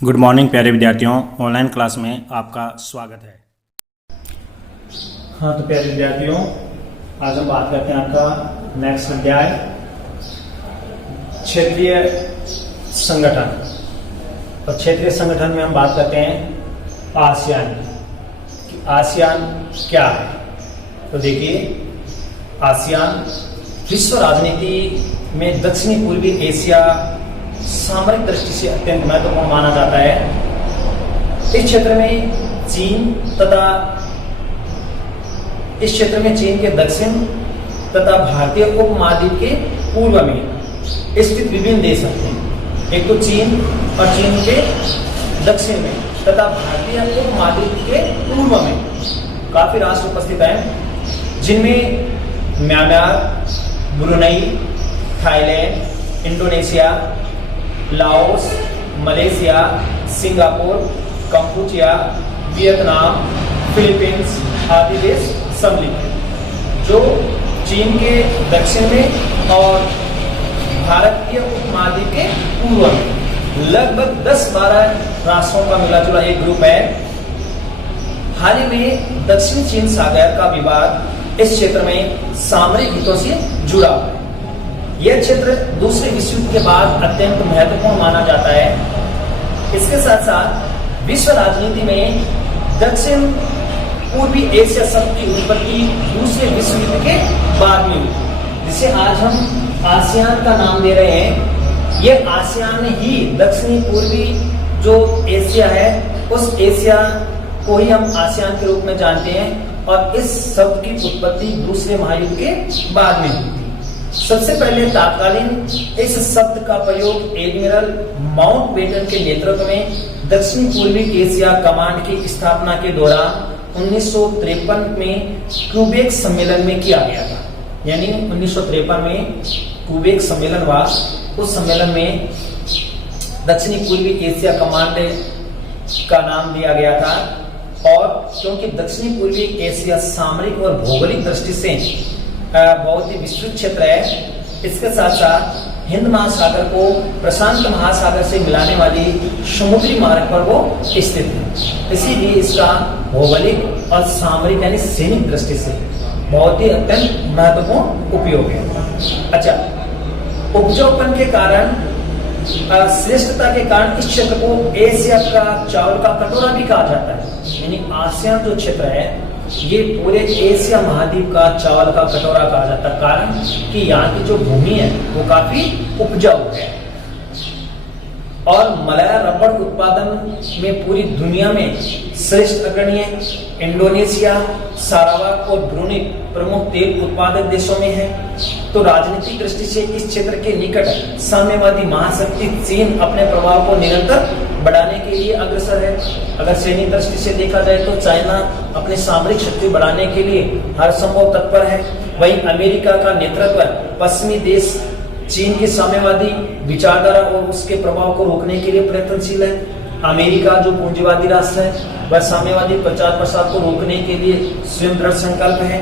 Good morning प्यारे विद्यार्थियों, online class में आपका स्वागत है। हाँ तो प्यारे विद्यार्थियों, आज हम बात करते हैं आपका नेक्स्ट अध्याय क्षेत्रीय संगठन। और क्षेत्रीय संगठन में हम बात करते हैं आसियान की। आसियान क्या है? तो देखिए, आसियान विश्व राजनीति में दक्षिणी पूर्वी एशिया सामरिक दृष्टि से अत्यंत महत्वपूर्ण माना जाता है। इस क्षेत्र में चीन के दक्षिण तथा भारतीय उपमहाद्वीप के पूर्व में स्थित विभिन्न देश हैं। एक तो चीन और चीन के दक्षिण में तथा भारतीय उपमहाद्वीप के पूर्व में काफी राष्ट्र उपस्थित हैं, जिनमें Myanmar, Brunei, Thailand, Indonesia, Laos, Malaysia, Singapore, Cambodia, Vietnam, Philippines आदि देश सम्मिलित हैं, जो चीन के दक्षिण में और भारतीय उपमहाद्वीप के पूर्व में लगभग 10-12 राष्ट्रों का मिला जुला एक ग्रुप है। हाल ही में दक्षिण चीन सागर का विवाद इस क्षेत्र में सामरिक हितों से जुड़ा हुआ है। यह क्षेत्र दूसरे विश्व युद्ध के बाद अत्यंत महत्वपूर्ण माना जाता है। इसके साथ साथ विश्व राजनीति में दक्षिण पूर्वी एशिया शब्द की उत्पत्ति दूसरे विश्व युद्ध के बाद में हुई, जिसे आज हम आसियान का नाम दे रहे हैं। यह आसियान ही दक्षिणी पूर्वी जो एशिया है, उस एशिया को ही हम आसियान के रूप में जानते हैं। और इस शब्द की उत्पत्ति दूसरे महायुद्ध के बाद में हुई। सबसे पहले तात्कालीन इस शब्द का प्रयोग एडमिरल माउंटबेटन के नेतृत्व में दक्षिण पूर्वी एशिया कमांड की स्थापना के दौरान 1953 में क्यूबेक सम्मेलन में किया गया था। यानी 1953 में क्यूबेक सम्मेलन हुआ। उस सम्मेलन में दक्षिणी पूर्वी एशिया कमांड का नाम दिया गया था। और क्योंकि दक्षिणी पूर्वी एशिया सामरिक और भौगोलिक दृष्टि से बहुत ही विस्तृत क्षेत्र है, इसके साथ साथ हिंद महासागर को प्रशांत महासागर से मिलाने वाली समुद्री मार्ग पर वो स्थित है, इसीलिए इसका भौगोलिक और सामरिक यानी सैनिक दृष्टि से बहुत ही अत्यंत महत्वपूर्ण उपयोग है। अच्छा, उपजाऊपन के कारण, श्रेष्ठता के कारण इस क्षेत्र को एशिया का चावल का कटोरा भी कहा जाता है। यानी आसियान जो क्षेत्र है, ये पूरे एशिया महाद्वीप का चावल का कटोरा कहा जाता है, कारण कि यहाँ की जो भूमि है वो काफी उपजाऊ है। और मलाया रबड़ उत्पादन में पूरी दुनिया में श्रेष्ठ अग्रणी है। इंडोनेशिया, सारावाक और ब्रुनई प्रमुख तेल उत्पादक देशों में है। तो राजनीतिक दृष्टि से इस क्षेत्र के निकट साम्यवादी महाशक्ति चीन अपने प्रभाव को निरंतर बढ़ाने के लिए अग्रसर है। अगर सैनिक दृष्टि से देखा जाए तो चाइना अपनी सामरिक शक्ति बढ़ाने के लिए हर संभव तत्पर है। वहीं अमेरिका का नेतृत्व पश्चिमी देश चीन की साम्यवादी विचारधारा और उसके प्रभाव को रोकने के लिए प्रयत्नशील है। अमेरिका जो पूंजीवादी राष्ट्र है, वह साम्यवादी प्रचार प्रसार को रोकने के लिए स्वयं दृढ़ संकल्प है।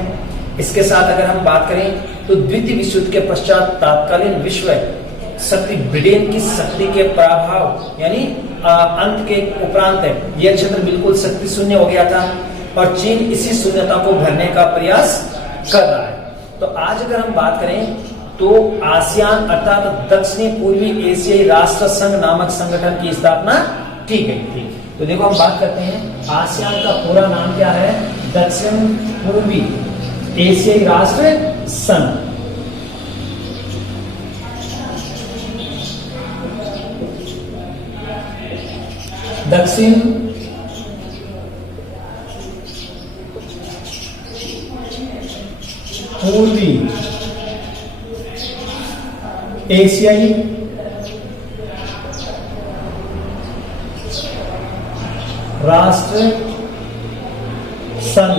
इसके साथ अगर हम बात करें तो द्वितीय विश्व युद्ध के पश्चात तत्कालीन विश्व शक्ति ब्रिटेन की शक्ति के प्रभाव यानी अंत के उपरांत यह क्षेत्र बिल्कुल शक्ति शून्य हो गया था और चीन इसी शून्यता को भरने का प्रयास कर रहा है। तो आज अगर हम बात करें तो आसियान अर्थात दक्षिणी पूर्वी एशियाई राष्ट्र संघ नामक संगठन की स्थापना की गई थी। तो देखो, हम बात करते हैं आसियान का पूरा नाम क्या है? दक्षिण पूर्वी एशियाई राष्ट्र संघ। दक्षिण पूर्वी एशियाई राष्ट्र संघ,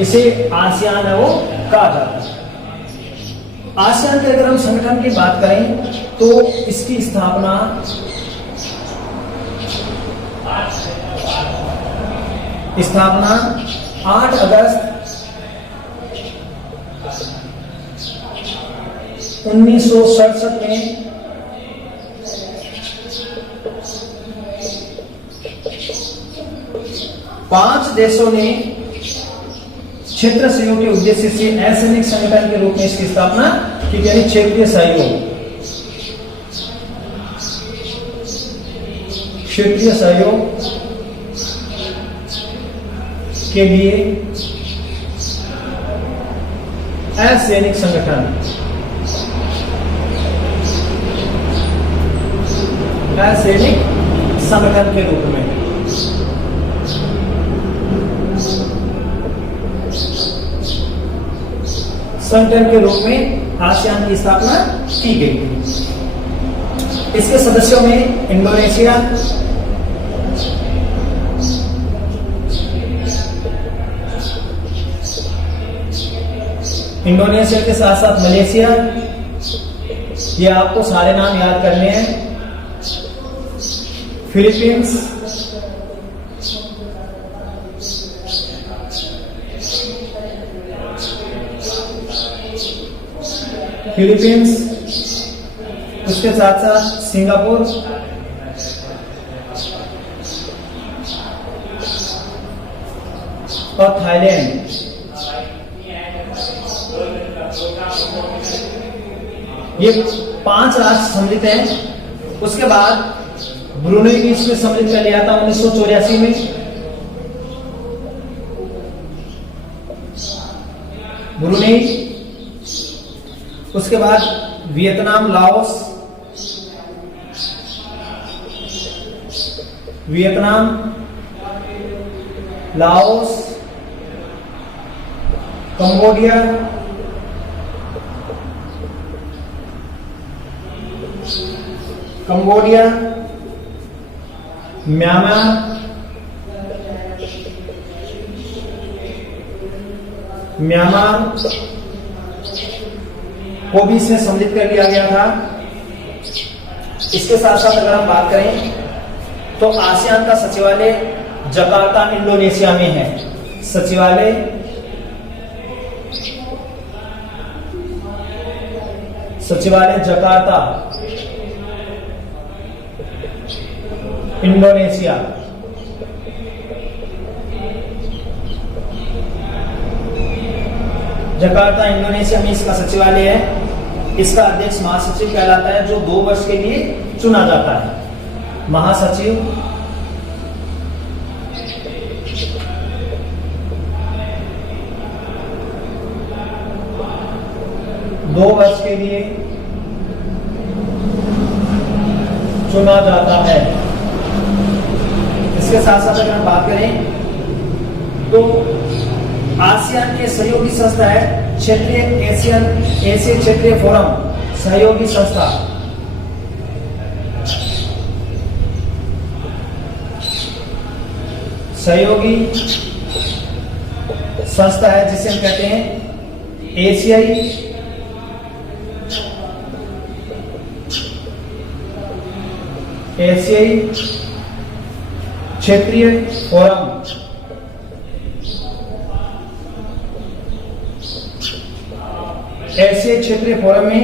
इसे आसियान है वो कहा जाता है। आसियान के अगर हम संगठन की बात करें तो इसकी स्थापना 8 अगस्त 1967 में 5 देशों ने क्षेत्र सहयोग के उद्देश्य से असैनिक संगठन के रूप में इसकी स्थापना की, यानी क्षेत्रीय सहयोग, क्षेत्रीय सहयोग के लिए असैनिक संगठन, असैनिक संगठन के रूप में संगठन के रूप में आसियान की स्थापना की गई थी। इसके सदस्यों में इंडोनेशिया, इंडोनेशिया के साथ साथ मलेशिया, ये आपको सारे नाम याद करने हैं, फिलीपींस, उसके साथ साथ सिंगापुर, और थाईलैंड। ये 5 राष्ट्र सम्मिलित हैं। उसके बाद ब्रुनेई भी इसमें सम्मिलित कर लिया था 1984 में। ब्रुनेई, उसके बाद Vietnam, Laos, Vietnam, Laos, Cambodia, Myanmar को भी इसमें सम्मिलित कर लिया गया था। इसके साथ साथ अगर हम बात करें तो आसियान का सचिवालय जकार्ता, इंडोनेशिया में है। सचिवालय जकार्ता, इंडोनेशिया। जकार्ता, इंडोनेशिया में इसका सचिवालय है। इसका अध्यक्ष महासचिव कहलाता है, जो 2 वर्ष के लिए चुना जाता है। महासचिव, दो वर्ष के लिए चुना जाता है। इसके साथ साथ अगर हम बात करें तो आसियान के सहयोगी संस्था है क्षेत्रीय एशिया क्षेत्रीय फोरम सहयोगी संस्था। सहयोगी संस्था है जिसे हम कहते हैं एशियाई क्षेत्रीय फोरम। एशियाई क्षेत्रीय फोरम में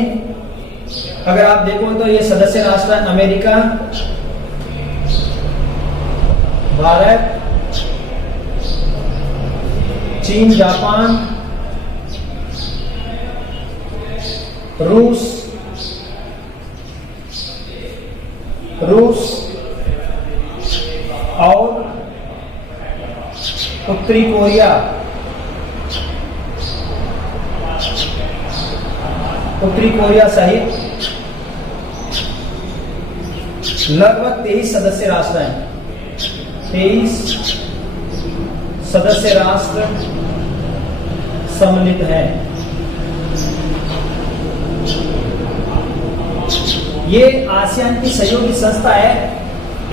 अगर आप देखो तो ये सदस्य राष्ट्र है अमेरिका, भारत, चीन, जापान, रूस और उत्तरी कोरिया। सहित लगभग 23 सदस्य राष्ट्र हैं। 23 सदस्य राष्ट्र सम्मिलित हैं। ये आसियान की सहयोगी संस्था है,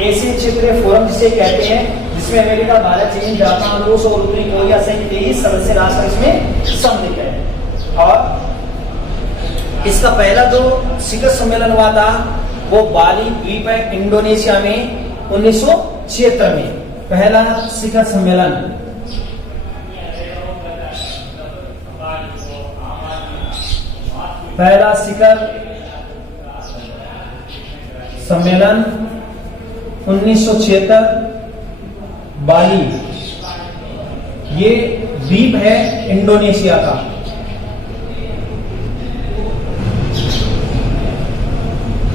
एशियाई क्षेत्रीय फोरम जिसे कहते हैं, जिसमें अमेरिका, भारत, चीन, जापान, रूस और उत्तरी कोरिया सहित 23 सदस्य राष्ट्र इसमें सम्मिलित है। और इसका पहला जो शिखर सम्मेलन हुआ था वो बाली द्वीप है इंडोनेशिया में 1976 में। पहला शिखर सम्मेलन पहला शिखर सम्मेलन 1976 बाली ये द्वीप है इंडोनेशिया का।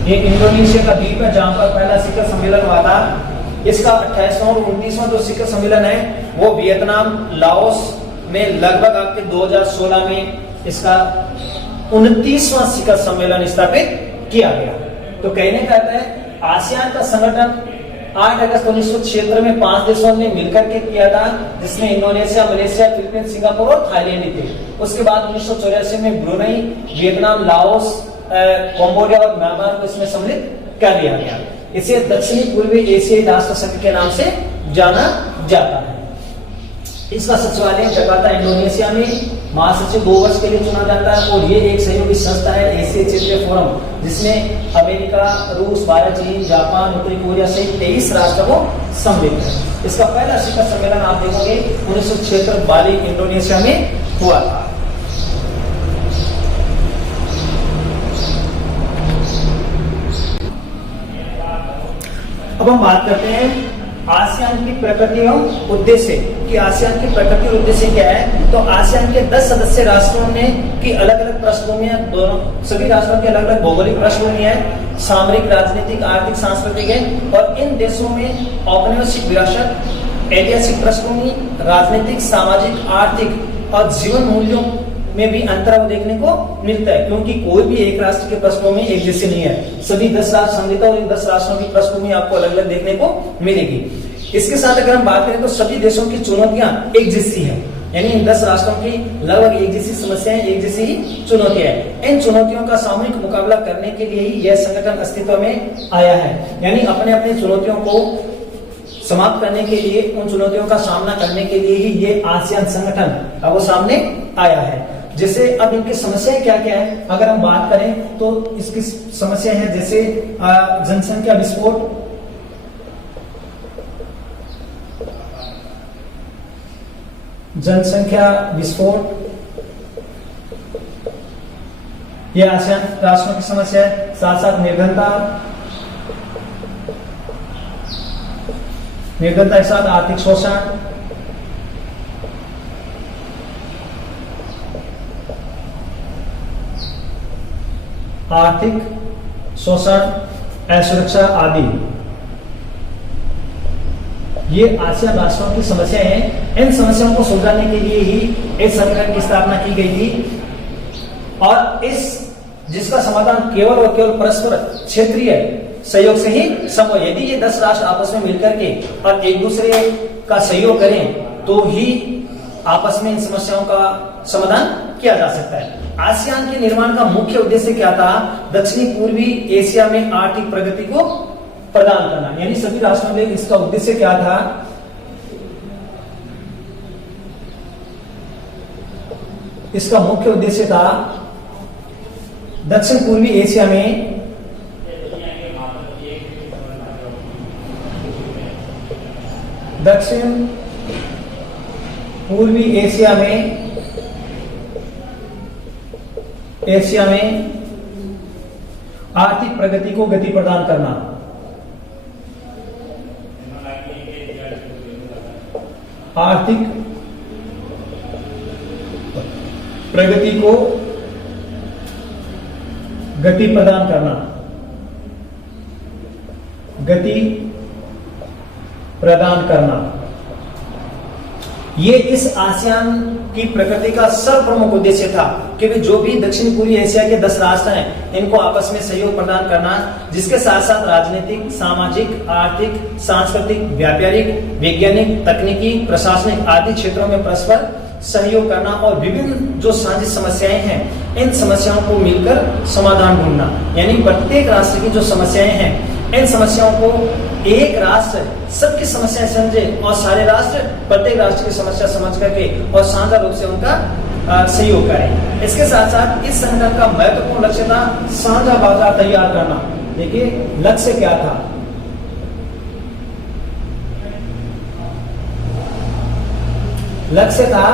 ये इंडोनेशिया का द्वीप है जहां पर पहला शिखर सम्मेलन हुआ था। इसका 28वां और 29वां जो शिखर सम्मेलन है वो वियतनाम लाओस में लगभग आपके 2016 में इसका 29वां शिखर सम्मेलन स्थापित किया गया। तो कहने का अर्थ है आसियान का संगठन 8 अगस्त 1976 में 5 देशों ने मिलकर के किया था, जिसमें इंडोनेशिया, मलेशिया, फिलीपींस, सिंगापुर और थाईलैंड थे। उसके बाद 1984 में ब्रुनेई, वियतनाम, लाओस, कंबोडिया और म्यांमार को इसमें सम्मिलित कर दिया गया। इसे दक्षिणी पूर्वी एशियाई राष्ट्र संघ के नाम से जाना जाता है। इसका सचिवालय जकार्ता इंडोनेशिया में, महासचिव 2 वर्ष के लिए चुना जाता है और ये एक सहयोगी संस्था है एशिया क्षेत्रीय फोरम, जिसमें अमेरिका, रूस, भारत, चीन, जापान, उत्तरी कोरिया सहित 23 राष्ट्र को सम्मिलित है। इसका पहला शिखर सम्मेलन आप देखोगे 1976 बाली इंडोनेशिया में हुआ था। अब हम बात करते हैं आसियान की प्रकृति एवं उद्देश्य कि आसियान की प्रकृति और उद्देश्य क्या है। तो आसियान के 10 सदस्य राष्ट्रों ने की अलग अलग पृष्ठभूमियां, दोनों सभी राष्ट्रों की अलग अलग भौगोलिक पृष्ठभूमि है, सामरिक, राजनीतिक, आर्थिक, सांस्कृतिक है और इन देशों में औपनिवेशिक विरासत, ऐतिहासिक पृष्ठभूमि, राजनीतिक, सामाजिक, आर्थिक और जीवन मूल्यों में भी अंतर देखने को मिलता है, क्योंकि कोई भी एक राष्ट्र के पृष्ठभूमि एक जैसी नहीं है। सभी 10 राष्ट्र सम्मिलित और इन 10 राष्ट्रों की पृष्ठभूमि आपको अलग अलग देखने को मिलेगी। इसके साथ अगर हम बात करें तो सभी देशों की चुनौतियां एक जैसी है, यानी इन 10 राष्ट्रों की लगभग एक जैसी समस्याएं, एक जैसी ही चुनौतियां हैं। इन चुनौतियों का सामूहिक मुकाबला करने के लिए ही यह संगठन अस्तित्व में आया है, यानी अपने अपने चुनौतियों को समाप्त करने के लिए, उन चुनौतियों का सामना करने के लिए ही ये आसियान संगठन अब वो सामने आया है। जैसे अब इनकी समस्याएं क्या क्या है अगर हम बात करें तो इसकी समस्या है जैसे जनसंख्या विस्फोट, जनसंख्या विस्फोट यह आसियान राष्ट्रों की समस्या है। साथ साथ निर्धनता, निर्धनता के साथ आर्थिक शोषण, आर्थिक शोषण, असुरक्षा आदि ये आसियान राष्ट्रों की समस्याएं हैं। इन समस्याओं को सुलझाने के लिए ही इस संगठन की स्थापना की गई थी और इस जिसका समाधान केवल और केवल परस्पर क्षेत्रीय सहयोग से ही संभव। यदि ये 10 राष्ट्र आपस में मिलकर के और एक दूसरे का सहयोग करें तो ही आपस में इन समस्याओं का समाधान किया जा सकता है। आसियान के निर्माण का मुख्य उद्देश्य क्या था? दक्षिणी पूर्वी एशिया में आर्थिक प्रगति को प्रदान करना, यानी सभी राष्ट्रों में इसका उद्देश्य क्या था? इसका मुख्य उद्देश्य था दक्षिण पूर्वी एशिया में दक्षिण पूर्वी एशिया में आर्थिक प्रगति को गति प्रदान करना। आर्थिक प्रगति को गति प्रदान करना, गति प्रदान करना, ये इस आसियान की प्रकृति का सर्वप्रमुख उद्देश्य था कि जो भी दक्षिण पूर्वी एशिया के 10 राष्ट्र हैं इनको आपस में सहयोग प्रदान करना, जिसके साथ साथ राजनीतिक, सामाजिक, आर्थिक, सांस्कृतिक, व्यापारिक, वैज्ञानिक, तकनीकी, प्रशासनिक आदि क्षेत्रों में परस्पर सहयोग करना और विभिन्न जो साझी समस्याएं हैं इन समस्याओं को मिलकर समाधान ढूंढना। यानी प्रत्येक राष्ट्र की जो समस्याएं हैं इन समस्याओं को एक राष्ट्र सबकी समस्याएं समझे और सारे राष्ट्र प्रत्येक राष्ट्र की समस्या समझ करके और साझा रूप से उनका सहयोग करें। इसके साथ साथ इस संगठन का महत्वपूर्ण लक्ष्य था साझा बाजार तैयार करना। देखिए लक्ष्य क्या था? लक्ष्य था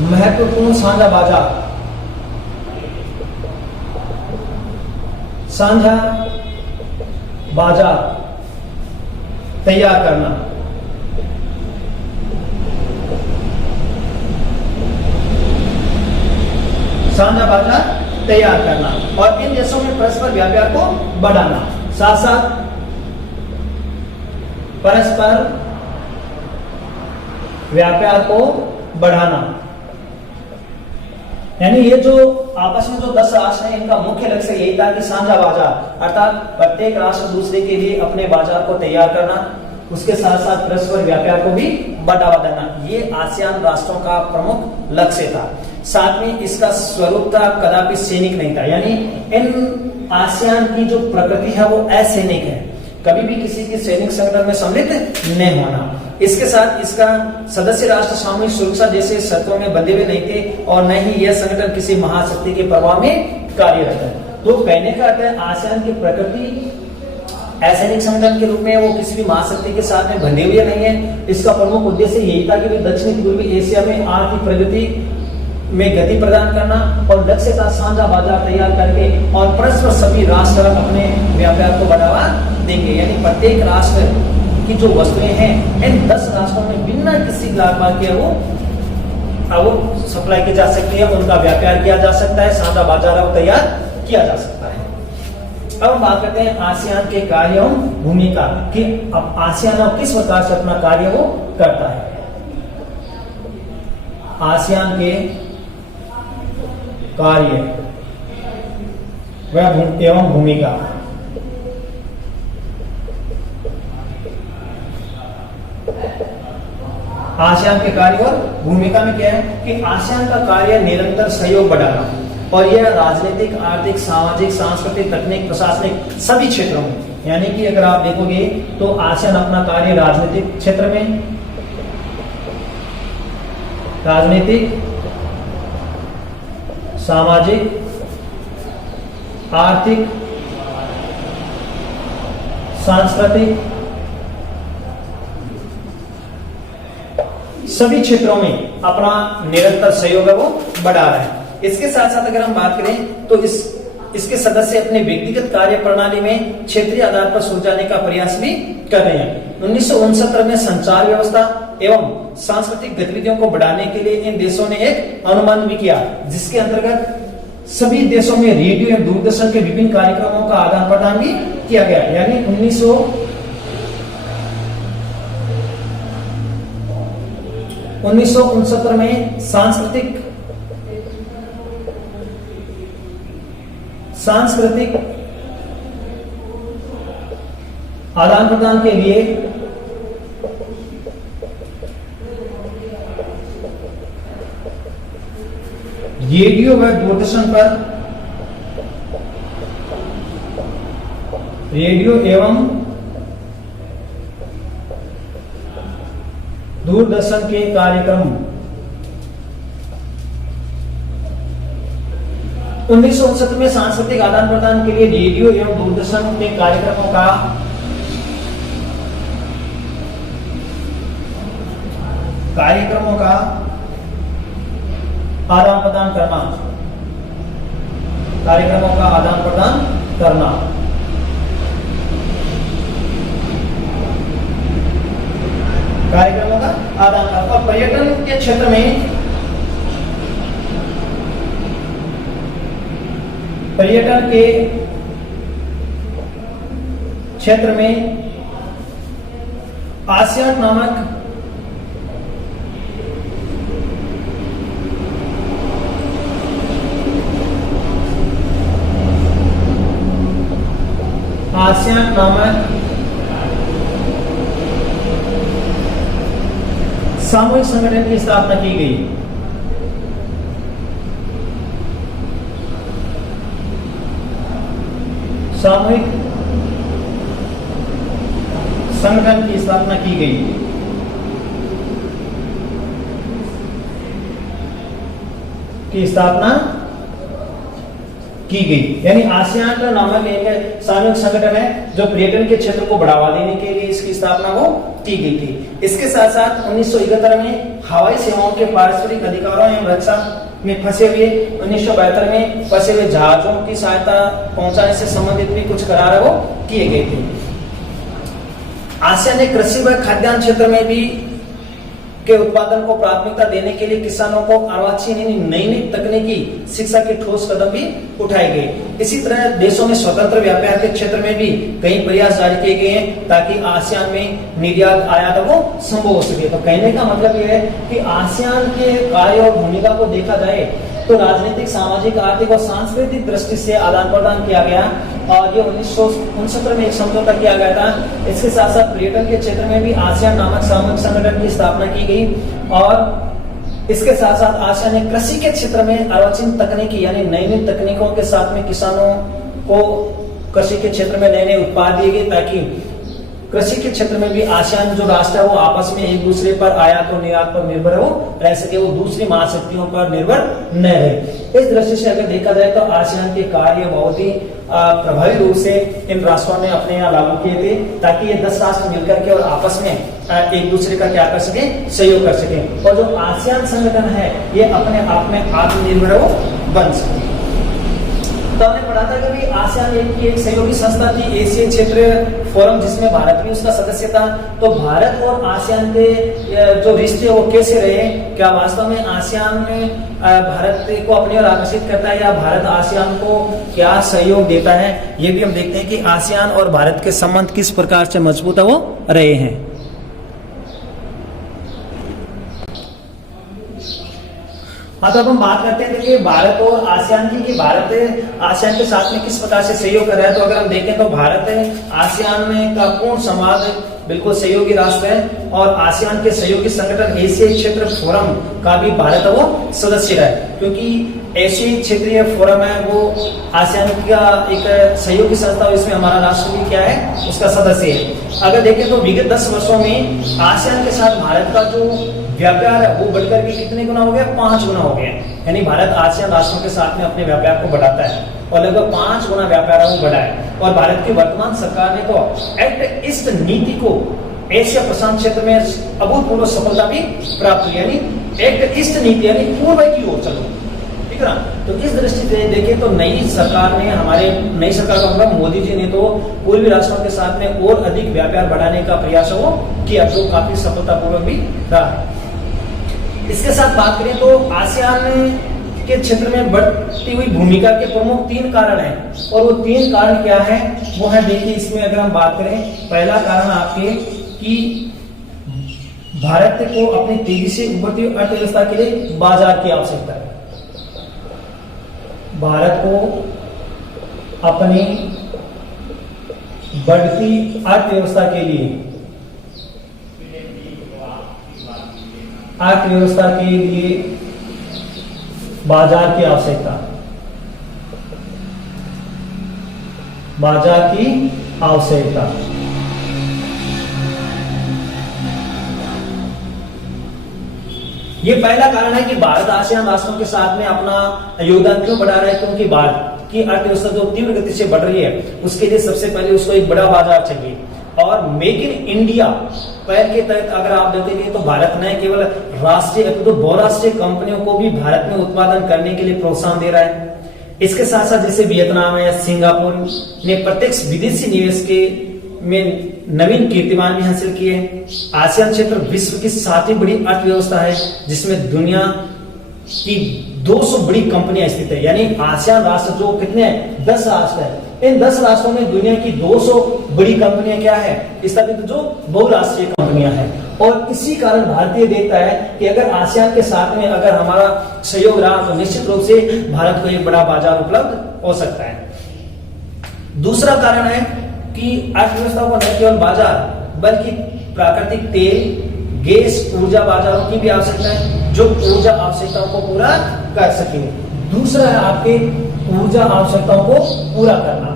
महत्वपूर्ण साझा बाजार, साझा बाजार तैयार करना। साझा बाजार तैयार करना और इन देशों में परस्पर व्यापार को बढ़ाना, साथ साथ परस्पर व्यापार को बढ़ाना। यानी ये जो आपस में जो 10 राष्ट्र हैं, इनका मुख्य लक्ष्य यही था कि साझा बाजार अर्थात प्रत्येक राष्ट्र दूसरे के लिए अपने बाजार को तैयार करना, उसके साथ साथ परस्पर व्यापार को भी बढ़ावा देना। ये आसियान राष्ट्रों का प्रमुख लक्ष्य था। साथ में इसका स्वरूप था कदापि सैनिक नहीं था, यानी इन आसियान की जो प्रकृति है वो असैनिक है, कभी भी किसी के सैनिक संगठन में सम्मिलित नहीं होना। इसके साथ इसका सदस्य राष्ट्र सामूहिक सुरक्षा जैसे शर्तों में बंधे हुए नहीं थे और न ही यह संगठन किसी महाशक्ति के प्रभाव में कार्यरत है। तो कहने का अर्थ है आसियान की प्रकृति असैनिक संगठन के रूप में, वो किसी भी महाशक्ति के साथ में बंधे हुए नहीं है। इसका प्रमुख उद्देश्य यही था कि वे दक्षिण पूर्वी एशिया में आर्थिक प्रगति में गति प्रदान करना और लक्ष्य था साझा बाजार तैयार करके और परस्पर सभी राष्ट्र अपने व्यापार को बढ़ावा देंगे। यानी प्रत्येक राष्ट्र की जो वस्तुएं हैं इन 10 राष्ट्रों में बिना किसी लाभ के वो सप्लाई की जा सकती है, उनका व्यापार किया जा सकता है, साझा बाजार वो तैयार किया जा सकता है। अब हम बात करते हैं आसियान के कार्य और भूमिका कि अब आसियान किस प्रकार से अपना कार्य वो करता है। आसियान के कार्य एवं भूमिका। आसियान के कार्य और भूमिका में क्या है कि आसियान का कार्य निरंतर सहयोग बढ़ाना और यह राजनीतिक, आर्थिक, सामाजिक, सांस्कृतिक, तकनीक, प्रशासनिक सभी क्षेत्रों में, यानी कि अगर आप देखोगे तो आसियान अपना कार्य राजनीतिक क्षेत्र में, राजनीतिक, सामाजिक, आर्थिक, सांस्कृतिक सभी क्षेत्रों में अपना निरंतर सहयोग है वो बढ़ा रहा है। इसके साथ साथ अगर हम बात करें तो इसके सदस्य अपने व्यक्तिगत कार्य प्रणाली में क्षेत्रीय आधार पर सुलझाने का प्रयास भी कर रहे हैं। 1969 में संचार व्यवस्था एवं सांस्कृतिक गतिविधियों को बढ़ाने के लिए इन देशों ने एक अनुबंध भी किया, जिसके अंतर्गत सभी देशों में रेडियो एवं दूरदर्शन के विभिन्न कार्यक्रमों का आदान प्रदान भी किया गया। यानी 1969 में सांस्कृतिक आदान प्रदान के लिए रेडियो व दूरदर्शन पर रेडियो एवं दूरदर्शन के कार्यक्रम 1969 में सांस्कृतिक आदान प्रदान के लिए रेडियो एवं दूरदर्शन के कार्यक्रमों का आदान प्रदान करना, कार्यक्रमों का आदान प्रदान करना। कार्यक्रमों का आदान प्रदान और पर्यटन के क्षेत्र में पर्यटन के क्षेत्र में आसियान नामक सामूहिक संगठन की स्थापना की गई। सामूहिक संगठन की स्थापना की गई। यानी आसियान नामक एक सामूहिक संगठन है जो पर्यटन के क्षेत्र को बढ़ावा देने के लिए इसकी स्थापना वो की गई थी। इसके साथ साथ 1971 में हवाई सेवाओं के पारस्परिक अधिकारों एवं रक्षा में फंसे हुए 1972 में फंसे हुए जहाजों की सहायता पहुंचाने से संबंधित भी कुछ करार वो किए गए थे। आसियान ने कृषि व खाद्यान्न क्षेत्र में भी के उत्पादन को प्राथमिकता देने के लिए किसानों को अर्वाचीन यानी नई नई तकनीकी शिक्षा के ठोस कदम भी उठाए गए। इसी तरह देशों में स्वतंत्र व्यापार के क्षेत्र में भी कई प्रयास जारी किए गए हैं ताकि आसियान में निर्यात आयात वो संभव हो सके। तो कहने का मतलब यह है कि आसियान के कार्य और भूमिका को देखा जाए तो राजनीतिक, सामाजिक, आर्थिक और सांस्कृतिक दृष्टि से आदान प्रदान किया गया और ये 1969 में एक समझौता किया गया था। इसके साथ साथ पर्यटन के क्षेत्र में भी आसियान नामक सामूहिक संगठन की स्थापना की गई और इसके साथ साथ आसियान ने कृषि के क्षेत्र में अर्वाचीन तकनीकी यानी नई नई तकनीकों के साथ में किसानों को कृषि के क्षेत्र में नए नए उत्पाद दिए गए ताकि कृषि के क्षेत्र में भी आसियान जो राष्ट्र है वो आपस में एक दूसरे पर आयात और निर्यात पर निर्भर हो रह सके, वो दूसरी महाशक्तियों पर निर्भर न रहे। इस दृष्टि से अगर देखा जाए तो आसियान के कार्य बहुत ही प्रभावी रूप से इन राष्ट्रों ने अपने यहाँ लागू किए थे ताकि ये 10 राष्ट्र मिलकर के और आपस में एक दूसरे का क्या कर सके, सहयोग कर सके और जो आसियान संगठन है ये अपने आप में आत्मनिर्भर हो बन सके। तो हमने पढ़ा था कि आसियान की एक सहयोगी संस्था थी एशियाई क्षेत्र फोरम जिसमें भारत भी उसका सदस्य था। तो भारत और आसियान के जो रिश्ते वो कैसे रहे, क्या वास्तव में आसियान में भारत को अपनी ओर आकर्षित करता है या भारत आसियान को क्या सहयोग देता है, ये भी हम देखते हैं कि आसियान और भारत के संबंध किस प्रकार से मजबूत है वो रहे हैं। हाँ, तो अब हम बात करते हैं कि भारत और आसियान की, कि भारत आसियान के साथ में किस प्रकार से सहयोग कर रहा है। तो अगर हम देखें तो भारत आसियान में का पूर्ण समाज बिल्कुल सहयोगी राष्ट्र है और आसियान के सहयोगी संगठन एशियाई क्षेत्र फोरम का भी भारत वो सदस्य है, क्योंकि एशियाई क्षेत्रीय फोरम है वो आसियान का एक सहयोगी संस्था, इसमें हमारा राष्ट्र भी क्या है, उसका सदस्य है। अगर देखें तो विगत 10 वर्षों में आसियान के साथ भारत का जो व्यापार है वो बढ़कर के कितने गुना हो गया, 5 गुना हो गया। यानी भारत आसियान राष्ट्रों के साथ में अपने व्यापार को बढ़ाता है और लगभग 5 गुना व्यापार है वो बढ़ा है। और भारत की वर्तमान सरकार ने तो एक्ट ईस्ट नीति को एशिया प्रशांत क्षेत्र में अभूतपूर्व सफलता भी प्राप्त की, यानी एक्ट ईस्ट नीति यानी पूर्व की ओर चलो, ठीक है ना। तो इस दृष्टि से देखें तो नई सरकार ने, हमारे नई सरकार का मतलब मोदी जी ने तो पूर्वी राष्ट्रों के साथ में और अधिक व्यापार बढ़ाने का प्रयास वो किया, जो काफी सफलतापूर्वक भी रहा है। इसके साथ बात करें तो आसियान के क्षेत्र में बढ़ती हुई भूमिका के प्रमुख 3 कारण हैं और वो 3 कारण क्या है वो है, देखिए इसमें अगर हम बात करें, पहला कारण आपके कि भारत को अपनी तेजी से उभरती हुई अर्थव्यवस्था के लिए बाजार की आवश्यकता है। भारत को अपनी बढ़ती अर्थव्यवस्था के लिए बाजार की आवश्यकता, ये पहला कारण है कि भारत आसियान राष्ट्रों के साथ में अपना योगदान क्यों बढ़ा रहा है, क्योंकि भारत की अर्थव्यवस्था जो तीव्र गति से बढ़ रही है उसके लिए सबसे पहले उसको एक बड़ा बाजार चाहिए। और मेक इन इंडिया पैर के तहत अगर आप देखेंगे तो भारत न केवल राष्ट्रीय तो बहुराष्ट्रीय कंपनियों को भी भारत में उत्पादन करने के लिए प्रोत्साहन दे रहा है। इसके साथ साथ जैसे वियतनाम या सिंगापुर ने प्रत्यक्ष विदेशी निवेश के में नवीन कीर्तिमान भी हासिल किए। आसियान क्षेत्र विश्व की 7वीं बड़ी अर्थव्यवस्था है जिसमें दुनिया की 200 बड़ी कंपनियां स्थित है। यानी आसियान राष्ट्र जो कितने हैं, 10 राष्ट्र है, इन 10 राष्ट्रों में दुनिया की 200 बड़ी कंपनियां क्या है, स्थापित, जो बहुराष्ट्रीय कंपनियां हैं। और इसी कारण भारतीय देखता है कि अगर आसियान के साथ में अगर हमारा सहयोग रहा तो निश्चित रूप से भारत को एक बड़ा बाजार उपलब्ध हो सकता है। दूसरा कारण है कि अर्थव्यवस्था को न केवल बाजार बल्कि प्राकृतिक तेल, गैस, ऊर्जा बाजारों की भी आवश्यकता है जो ऊर्जा आवश्यकताओं को पूरा कर सके। दूसरा है आपके ऊर्जा आवश्यकताओं को पूरा करना,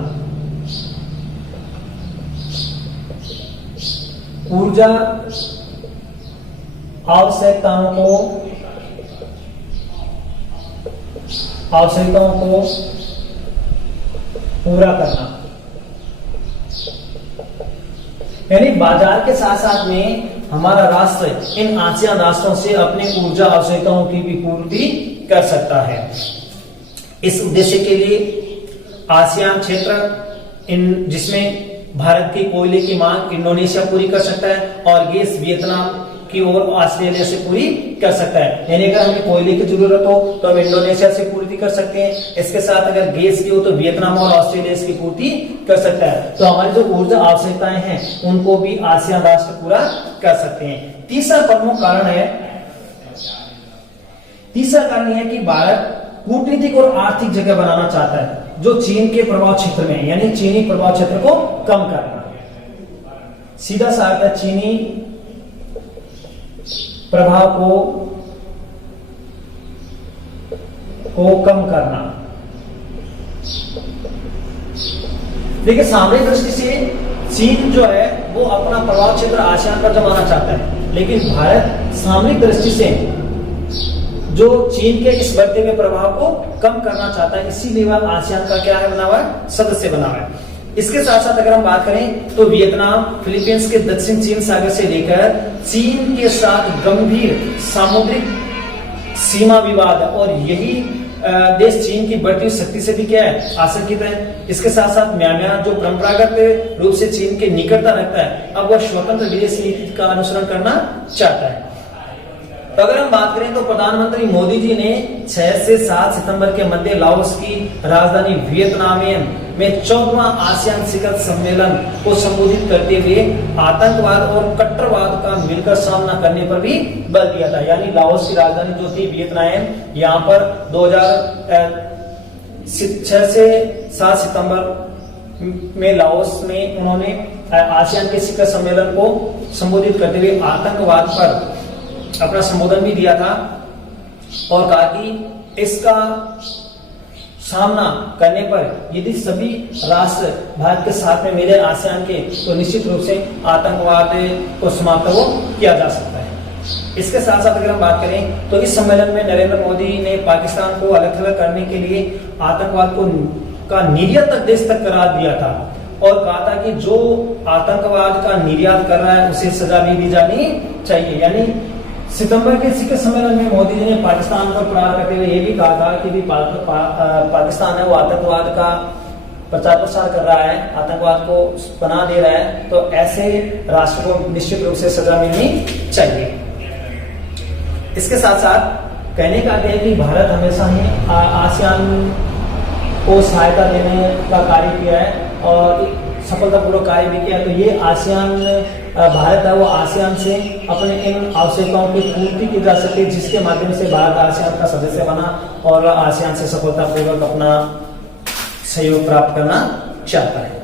ऊर्जा आवश्यकताओं को पूरा करना, यानी बाजार के साथ साथ में हमारा राष्ट्र इन आसियान राष्ट्रों से अपनी ऊर्जा आवश्यकताओं की भी पूर्ति कर सकता है। इस उद्देश्य के लिए आसियान क्षेत्र जिसमें भारत की कोयले की मांग इंडोनेशिया पूरी कर सकता है और गैस वियतनाम की ओर ऑस्ट्रेलिया से पूरी कर सकता है। यानी अगर हमें कोयले की जरूरत हो तो हम इंडोनेशिया से पूर्ति कर सकते हैं। इसके साथ अगर गैस की हो तो वियतनाम और ऑस्ट्रेलिया इसकी पूर्ति कर सकता है। तो हमारी जो ऊर्जा आवश्यकताएं हैं उनको भी आसियान राष्ट्र पूरा कर सकते हैं। तीसरा प्रमुख कारण है कि भारत कूटनीतिक और आर्थिक जगह बनाना चाहता है, जो चीन के प्रभाव क्षेत्र में, यानी चीनी प्रभाव क्षेत्र को कम करना। सीधा सा अर्थ है चीनी प्रभाव को कम करना। देखिए, सामरिक दृष्टि से चीन जो है वो अपना प्रभाव क्षेत्र आसियान पर जमाना चाहता है, लेकिन भारत सामरिक दृष्टि से जो चीन के इस बढ़ते हुए प्रभाव को कम करना चाहता है, इसीलिए वह आसियान का क्या है बना हुआ है, सदस्य बना हुआ है। इसके साथ साथ अगर हम बात करें तो वियतनाम फिलीपींस के दक्षिण चीन सागर से लेकर चीन के साथ गंभीर सामुद्रिक सीमा विवाद, और यही देश चीन की बढ़ती हुई शक्ति से भी क्या है, आशंकित है। इसके साथ साथ म्यांमार जो परंपरागत रूप से चीन के निकटता रखता है, अब वह स्वतंत्र विदेश नीति का अनुसरण करना चाहता है। तो अगर हम बात करें तो प्रधानमंत्री मोदी जी ने 6 से 7 सितंबर के मध्य लाओस की राजधानी वियतनाम में 14वां आसियान शिखर सम्मेलन को संबोधित करते हुए आतंकवाद और कट्टरवाद का मिलकर सामना करने पर भी बल दिया था। यानी लाओस की राजधानी जो थी वियतनाम, यहाँ पर 6 से 7 सितंबर में लाओस में उन्होंने आसियान के शिखर सम्मेलन को संबोधित करते हुए आतंकवाद पर अपना संबोधन भी दिया था और कहा कि इसका सामना करने पर यदि सभी राष्ट्र भारत के साथ में मिले आसियान के, तो निश्चित रूप से आतंकवाद को समाप्त वो किया जा सकता है। इसके साथ साथ अगर हम बात करें तो इस सम्मेलन में नरेंद्र मोदी ने पाकिस्तान को अलग थलग करने के लिए आतंकवाद का निर्यात देश तक करार दिया था और कहा था कि जो आतंकवाद का निर्यात कर रहा है उसे सजा भी दी जानी चाहिए। यानी सितंबर के शिखर सम्मेलन में मोदी जी ने पाकिस्तान पर प्रहार करते हुए ये भी कहा था कि भी पाकिस्तान है वो आतंकवाद का प्रचार प्रसार कर रहा है, आतंकवाद को पनाह दे रहा है, तो ऐसे राष्ट्र को निश्चित रूप से सजा मिलनी चाहिए। इसके साथ साथ कहने का है कि भारत हमेशा ही आसियान को सहायता देने का कार्य किया है और सफलतापूर्वक कार्य भी किया। तो ये आसियान भारत है वो आसियान से अपने इन आवश्यकताओं की पूर्ति की जा सकती है, जिसके माध्यम से भारत आसियान का सदस्य बना और आसियान से सफलतापूर्वक अपना सहयोग प्राप्त करना चाहता है।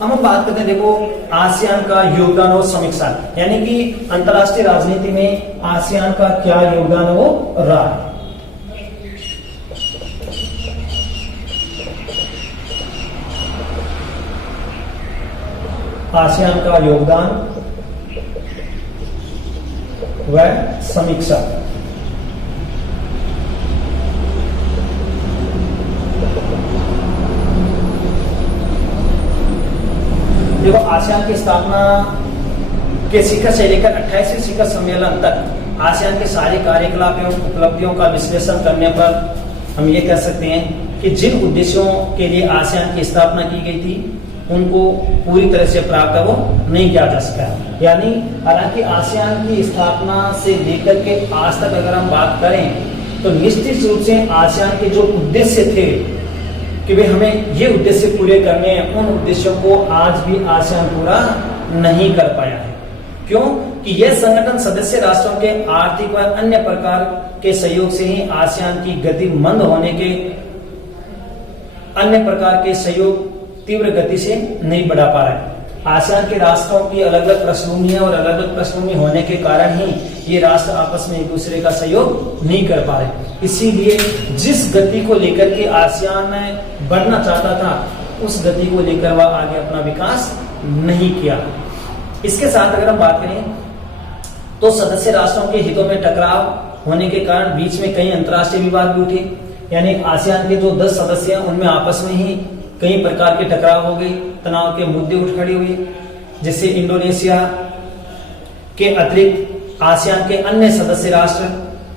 हम बात करते हैं, देखो, आसियान का योगदान और समीक्षा, यानी कि अंतर्राष्ट्रीय राजनीति में आसियान का क्या योगदान वो रहा है। आसियान का योगदान व समीक्षा। देखो, आसियान की स्थापना के शिखर से लेकर 28वें शिखर सम्मेलन तक आसियान के सारे कार्यकलाप एवं उपलब्धियों का विश्लेषण करने पर हम ये कह सकते हैं कि जिन उद्देश्यों के लिए आसियान की स्थापना की गई थी उनको पूरी तरह से प्राप्त वो नहीं किया जा सका। यानी हालांकि आसियान की स्थापना से लेकर के आज तक अगर हम बात करें तो निश्चित रूप से आसियान के जो उद्देश्य थे कि भाई हमें ये उद्देश्य पूरे करने हैं, उन उद्देश्यों को आज भी आसियान पूरा नहीं कर पाया है। क्यों? कि यह संगठन सदस्य राष्ट्रों के आर्थिक व अन्य प्रकार के सहयोग से ही आसियान की गति मंद होने के अन्य प्रकार के सहयोग तीव्र गति से नहीं बढ़ा पा रहा है। आसियान के राष्ट्रों की अलग अलग पृष्ठभूमियां और अलग अलग पृष्ठभूमि होने के कारण ही ये राष्ट्र आपस में एक दूसरे का सहयोग नहीं कर पा रहे। इसीलिए जिस गति को लेकर के आसियान बढ़ना चाहता था उस गति को लेकर वह आगे अपना विकास नहीं किया। इसके साथ अगर हम बात करें तो सदस्य राष्ट्रों के हितों में टकराव होने के कारण बीच में कई अंतर्राष्ट्रीय विवाद भी उठे। यानी आसियान के जो 10 सदस्य हैं उनमें आपस में ही कई प्रकार के टकराव हो गए, तनाव के मुद्दे उठ खड़े हुए, जिससे इंडोनेशिया के अतिरिक्त आसियान के अन्य सदस्य राष्ट्र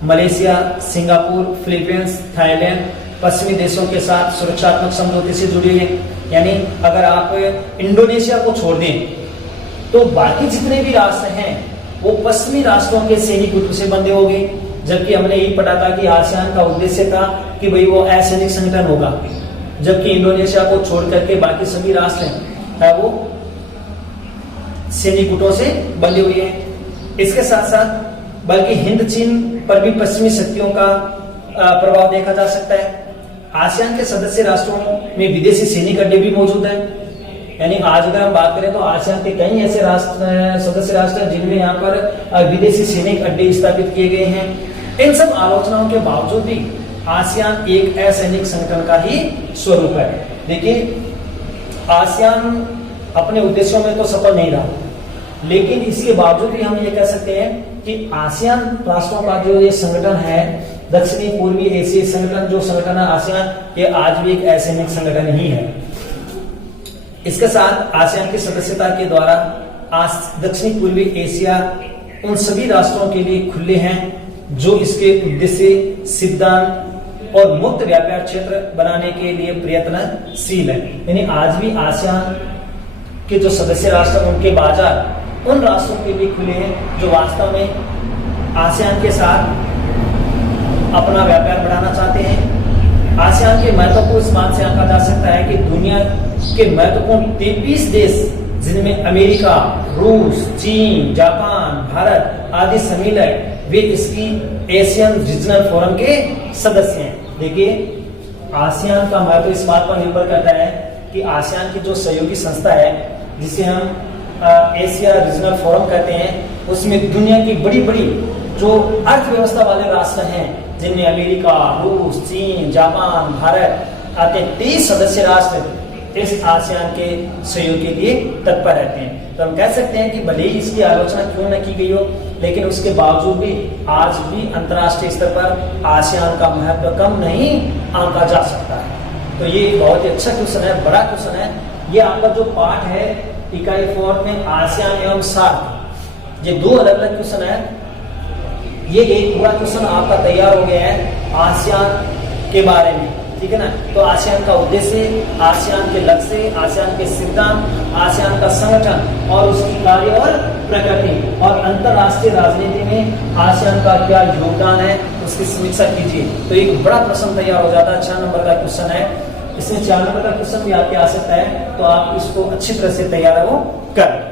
मलेशिया, सिंगापुर, फिलीपींस, थाईलैंड पश्चिमी देशों के साथ सुरक्षात्मक समझौते से जुड़े हैं। यानी अगर आप इंडोनेशिया को छोड़ दें तो बाकी जितने भी राष्ट्र हैं वो पश्चिमी राष्ट्रों के सैनिक गुटों से बंधे हो गए, जबकि हमने यही पढ़ा था कि आसियान का उद्देश्य था कि भाई वो असैनिक संगठन होगा, जबकि इंडोनेशिया को छोड़ करके बाकी सभी राष्ट्र हैं वो सैनिक गुटों से बंधे हुए हैं। इसके साथ साथ बल्कि हिंद चीन पर भी पश्चिमी शक्तियों का प्रभाव देखा जा सकता है। आसियान के सदस्य राष्ट्रों में विदेशी सैनिक अड्डे भी मौजूद हैं। यानी आज अगर हम बात करें तो आसियान के कई ऐसे सदस्य राष्ट्र हैं जिनमें यहाँ पर विदेशी सैनिक अड्डे स्थापित किए गए हैं। इन सब आलोचनाओं के बावजूद भी आसियान एक असैनिक संगठन का ही स्वरूप है। देखिए, आसियान अपने उद्देश्यों में तो सफल नहीं रहा, लेकिन इसके बावजूद भी हम ये कह सकते हैं कि आसियान राष्ट्रों का जो ये संगठन है, दक्षिणी पूर्वी एशियाई संगठन जो संगठन है आसियान, ये आज भी एक असैनिक संगठन ही है। इसके साथ आसियान की सदस्यता के द्वारा आज दक्षिणी पूर्वी एशिया उन सभी राष्ट्रों के लिए खुले हैं जो इसके उद्देश्य, सिद्धांत और मुक्त व्यापार क्षेत्र बनाने के लिए प्रयत्नशील है। यानी आज भी आसियान के जो सदस्य राष्ट्र उनके बाजार उन राष्ट्रों के लिए खुले हैं जो वास्तव में आसियान के साथ अपना व्यापार बढ़ाना चाहते हैं। आसियान के महत्व को इस बात से आंका जा सकता है कि दुनिया के महत्वपूर्ण 33 देश, जिनमें अमेरिका, रूस, चीन, जापान, भारत आदि शामिल है, वे इसकी एशियन रीजनल फोरम के सदस्य हैं। देखिए, आसियान का महत्व इस बात पर निर्भर करता है कि आसियान की जो सहयोगी संस्था है, जिसे हम एशिया रीजनल फोरम कहते हैं, उसमें दुनिया की बड़ी बड़ी जो अर्थव्यवस्था वाले राष्ट्र हैं, जिनमें अमेरिका, रूस, चीन, जापान, भारत आते हैं, 30 सदस्य राष्ट्र इस आसियान के सहयोग के लिए तत्पर रहते हैं। तो हम कह सकते हैं कि भले ही इसकी आलोचना क्यों न की गई हो, लेकिन उसके बावजूद भी आज भी अंतर्राष्ट्रीय स्तर पर आसियान का महत्व कम नहीं आंका जा सकता है। तो ये बहुत ही अच्छा क्वेश्चन है, बड़ा क्वेश्चन है। ये आपका जो पाठ है इकाई 4 में आसियान एवं सार्क, ये 2 अलग अलग क्वेश्चन है। ये एक पूरा क्वेश्चन आपका तैयार हो गया है आसियान के बारे में, ठीक है ना। तो आसियान का उद्देश्य, आसियान के लक्ष्य, आसियान के सिद्धांत, आसियान का संगठन और उसकी कार्य और प्रकृति, और अंतरराष्ट्रीय राजनीति में आसियान का क्या योगदान है, उसकी समीक्षा कीजिए। तो एक बड़ा प्रश्न तैयार हो जाता है। 6 नंबर का क्वेश्चन है, इसमें 4 नंबर का क्वेश्चन भी आपके आ सकता है, तो आप इसको अच्छी तरह से तैयार हो कर